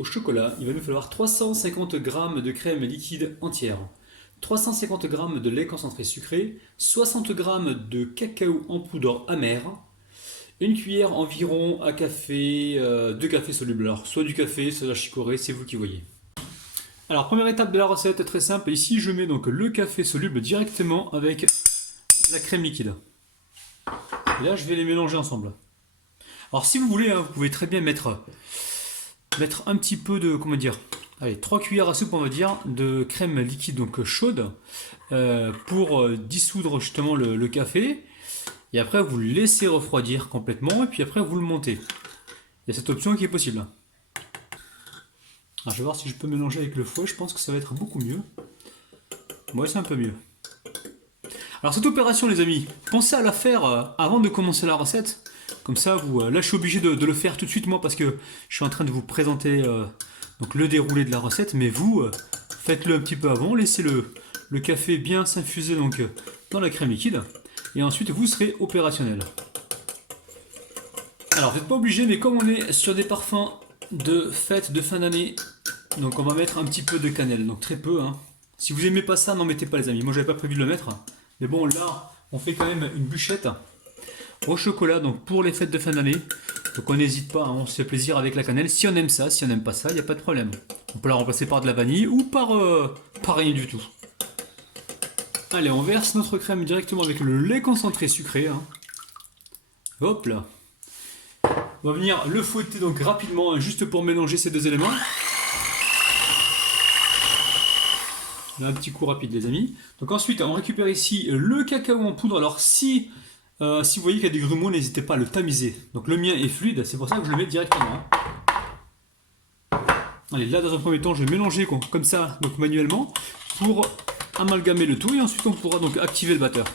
au chocolat, il va nous falloir 350 g de crème liquide entière, 350 g de lait concentré sucré, 60 g de cacao en poudre amère, une cuillère environ à café, de café soluble. Alors, soit du café, soit de la chicorée, c'est vous qui voyez. Alors, première étape de la recette, très simple. Ici, je mets donc le café soluble directement avec la crème liquide. Et là, je vais les mélanger ensemble. Alors, si vous voulez, vous pouvez très bien mettre un petit peu de, comment dire, allez, 3 cuillères à soupe, on va dire, de crème liquide, donc chaude, pour dissoudre justement le café. Et après, vous le laissez refroidir complètement, et puis après, vous le montez. Il y a cette option qui est possible. Alors, je vais voir si je peux mélanger avec le fouet, je pense que ça va être beaucoup mieux. Ouais, c'est un peu mieux. Alors, cette opération, les amis, pensez à la faire avant de commencer la recette. Comme ça, là, je suis obligé de le faire tout de suite, moi, parce que je suis en train de vous présenter donc, le déroulé de la recette. Mais vous, faites-le un petit peu avant, laissez le café bien s'infuser donc, dans la crème liquide. Et ensuite, vous serez opérationnel. Alors, vous n'êtes pas obligé, mais comme on est sur des parfums de fête de fin d'année, donc on va mettre un petit peu de cannelle, donc très peu. Si vous n'aimez pas ça, n'en mettez pas, les amis. Moi, j'avais pas prévu de le mettre. Mais bon, là, on fait quand même une bûchette au chocolat, donc pour les fêtes de fin d'année. Donc on n'hésite pas, on se fait plaisir avec la cannelle. Si on aime ça, si on n'aime pas ça, il n'y a pas de problème. On peut la remplacer par de la vanille ou par rien du tout. Allez, on verse notre crème directement avec le lait concentré sucré. Hop là. On va venir le fouetter donc rapidement, juste pour mélanger ces deux éléments. Là, un petit coup rapide, les amis. Donc ensuite, on récupère ici le cacao en poudre. Alors si vous voyez qu'il y a des grumeaux, n'hésitez pas à le tamiser. Donc le mien est fluide, c'est pour ça que je le mets directement. Allez, là dans un premier temps, je vais mélanger comme ça, donc manuellement, pour amalgamer le tout, et ensuite on pourra donc activer le batteur.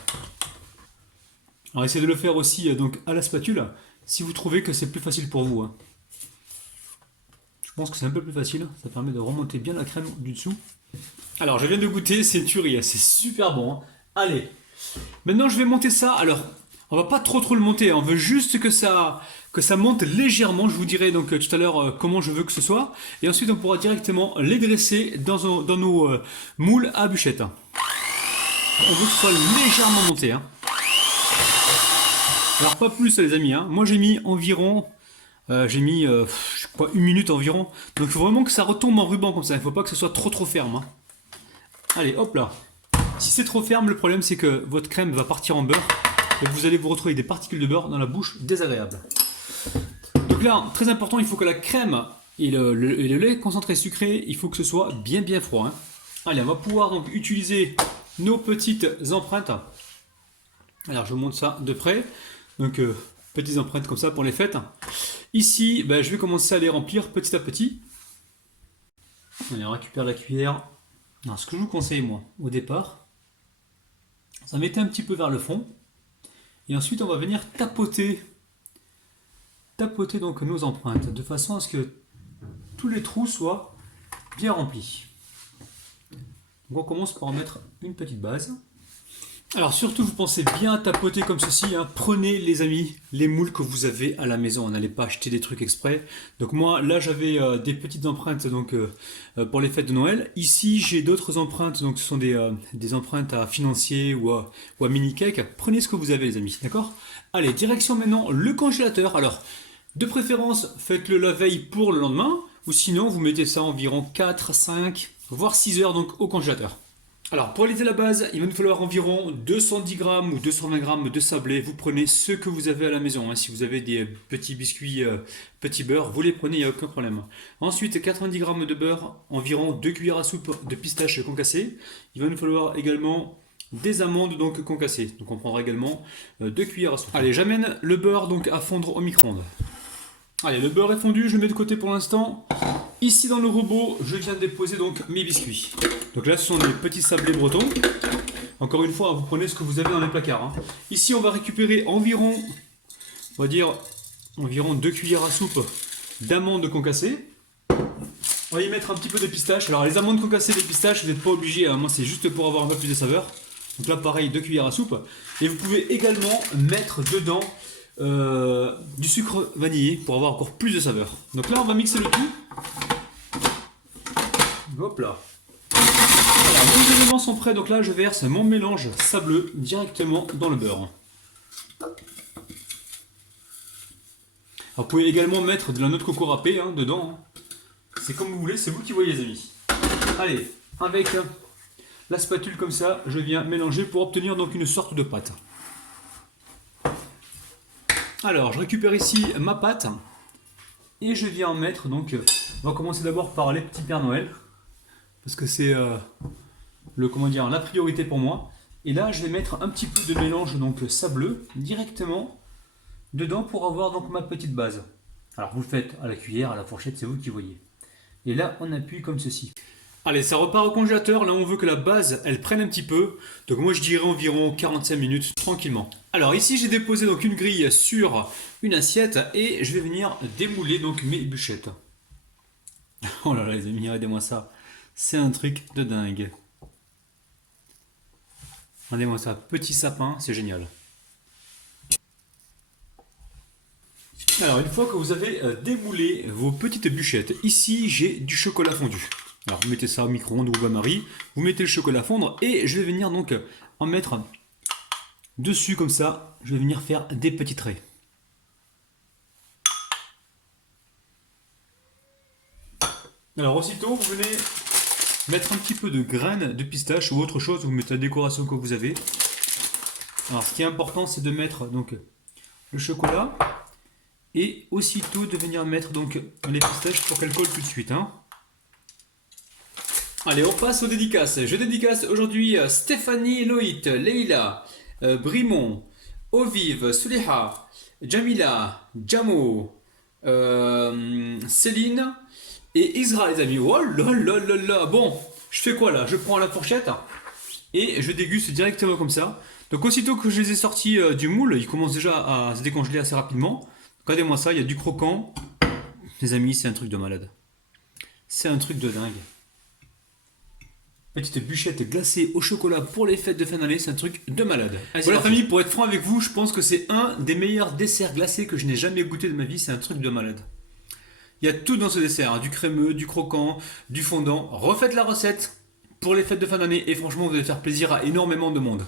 Alors essayez de le faire aussi donc à la spatule, si vous trouvez que c'est plus facile pour vous. Je pense que c'est un peu plus facile, ça permet de remonter bien la crème du dessous. Alors je viens de goûter, c'est une tuerie, c'est super bon. Allez, maintenant je vais monter ça. Alors, on va pas trop le monter, on veut juste que ça monte légèrement. Je vous dirai donc tout à l'heure comment je veux que ce soit. Et ensuite on pourra directement les dresser dans nos moules à bûchette. On veut que ce soit légèrement monté. Alors pas plus les amis. Moi j'ai mis environ, je crois 1 minute environ. Donc il faut vraiment que ça retombe en ruban comme ça. Il ne faut pas que ce soit trop ferme. Allez, hop là. Si c'est trop ferme, le problème c'est que votre crème va partir en beurre. Et vous allez vous retrouver avec des particules de beurre dans la bouche désagréables. Donc là, très important, il faut que la crème et le lait concentré sucré, il faut que ce soit bien froid. Allez, on va pouvoir donc utiliser nos petites empreintes. Alors je vous montre ça de près. Donc petites empreintes comme ça pour les fêtes. Ici, je vais commencer à les remplir petit à petit. Allez, on récupère la cuillère. Alors, ce que je vous conseille moi, au départ, ça mettez un petit peu vers le fond. Et ensuite, on va venir tapoter donc nos empreintes, de façon à ce que tous les trous soient bien remplis. Donc on commence par en mettre une petite base. Alors surtout, vous pensez bien tapoter comme ceci. Prenez les amis, les moules que vous avez à la maison. On n'allait pas acheter des trucs exprès. Donc moi, là j'avais des petites empreintes donc, pour les fêtes de Noël. Ici, j'ai d'autres empreintes. Donc ce sont des empreintes à financier ou à mini cake. Prenez ce que vous avez les amis, d'accord? Allez, direction maintenant le congélateur. Alors, de préférence, faites-le la veille pour le lendemain. Ou sinon, vous mettez ça environ 4, 5, voire 6 heures donc, au congélateur. Alors, pour réaliser la base, il va nous falloir environ 210 g ou 220 g de sablé. Vous prenez ce que vous avez à la maison. Si vous avez des petits biscuits, petits beurre, vous les prenez, il n'y a aucun problème. Ensuite, 90 g de beurre, environ 2 cuillères à soupe de pistaches concassées. Il va nous falloir également des amandes donc concassées. Donc, on prendra également 2 cuillères à soupe. Allez, j'amène le beurre donc à fondre au micro-ondes. Allez, le beurre est fondu, je le mets de côté pour l'instant. Ici dans le robot, je viens de déposer donc mes biscuits. Donc là, ce sont des petits sablés bretons. Encore une fois, vous prenez ce que vous avez dans les placards. Ici, on va récupérer environ, on va dire, environ 2 cuillères à soupe d'amandes concassées. On va y mettre un petit peu de pistache. Alors les amandes concassées, les pistaches, vous n'êtes pas obligé. Moi, c'est juste pour avoir un peu plus de saveur. Donc là, pareil, 2 cuillères à soupe. Et vous pouvez également mettre dedans du sucre vanillé pour avoir encore plus de saveur. Donc là, on va mixer le tout. Hop là. Voilà, donc les éléments sont prêts, donc là je verse mon mélange sableux directement dans le beurre. Alors, vous pouvez également mettre de la noix de coco râpée dedans. C'est comme vous voulez, c'est vous qui voyez les amis. Allez, avec la spatule comme ça, je viens mélanger pour obtenir donc une sorte de pâte. Alors, je récupère ici ma pâte et je viens en mettre donc. On va commencer d'abord par les petits Pères Noël parce que c'est la priorité pour moi. Et là, je vais mettre un petit peu de mélange donc sableux directement dedans pour avoir donc ma petite base. Alors, vous le faites à la cuillère, à la fourchette, c'est vous qui voyez. Et là, on appuie comme ceci. Allez, ça repart au congélateur. Là, on veut que la base, elle prenne un petit peu. Donc moi, je dirais environ 45 minutes, tranquillement. Alors ici, j'ai déposé donc une grille sur une assiette et je vais venir démouler donc mes bûchettes. Oh là là, les amis, regardez-moi ça. C'est un truc de dingue. Regardez-moi ça, petit sapin, c'est génial. Alors, une fois que vous avez démoulé vos petites bûchettes, ici, j'ai du chocolat fondu. Alors vous mettez ça au micro-ondes ou au bain-marie, vous mettez le chocolat fondre et je vais venir donc en mettre dessus comme ça, je vais venir faire des petits traits. Alors aussitôt vous venez mettre un petit peu de graines de pistache ou autre chose, vous mettez la décoration que vous avez. Alors ce qui est important c'est de mettre donc le chocolat et aussitôt de venir mettre donc les pistaches pour qu'elles collent tout de suite. Allez, on passe aux dédicaces. Je dédicace aujourd'hui Stéphanie, Loït, Leïla, Brimon, Ovive, Suleha, Jamila, Jamo, Céline et Isra, les amis. Oh là là là là. Bon, je fais quoi là? Je prends la fourchette et je déguste directement comme ça. Donc aussitôt que je les ai sortis du moule, ils commencent déjà à se décongeler assez rapidement. Regardez-moi ça, il y a du croquant. Les amis, c'est un truc de malade. C'est un truc de dingue. Petite bûchette glacée au chocolat pour les fêtes de fin d'année, c'est un truc de malade. Voilà famille, pour être franc avec vous, je pense que c'est un des meilleurs desserts glacés que je n'ai jamais goûté de ma vie, c'est un truc de malade. Il y a tout dans ce dessert, du crémeux, du croquant, du fondant. Refaites la recette pour les fêtes de fin d'année et franchement vous allez faire plaisir à énormément de monde.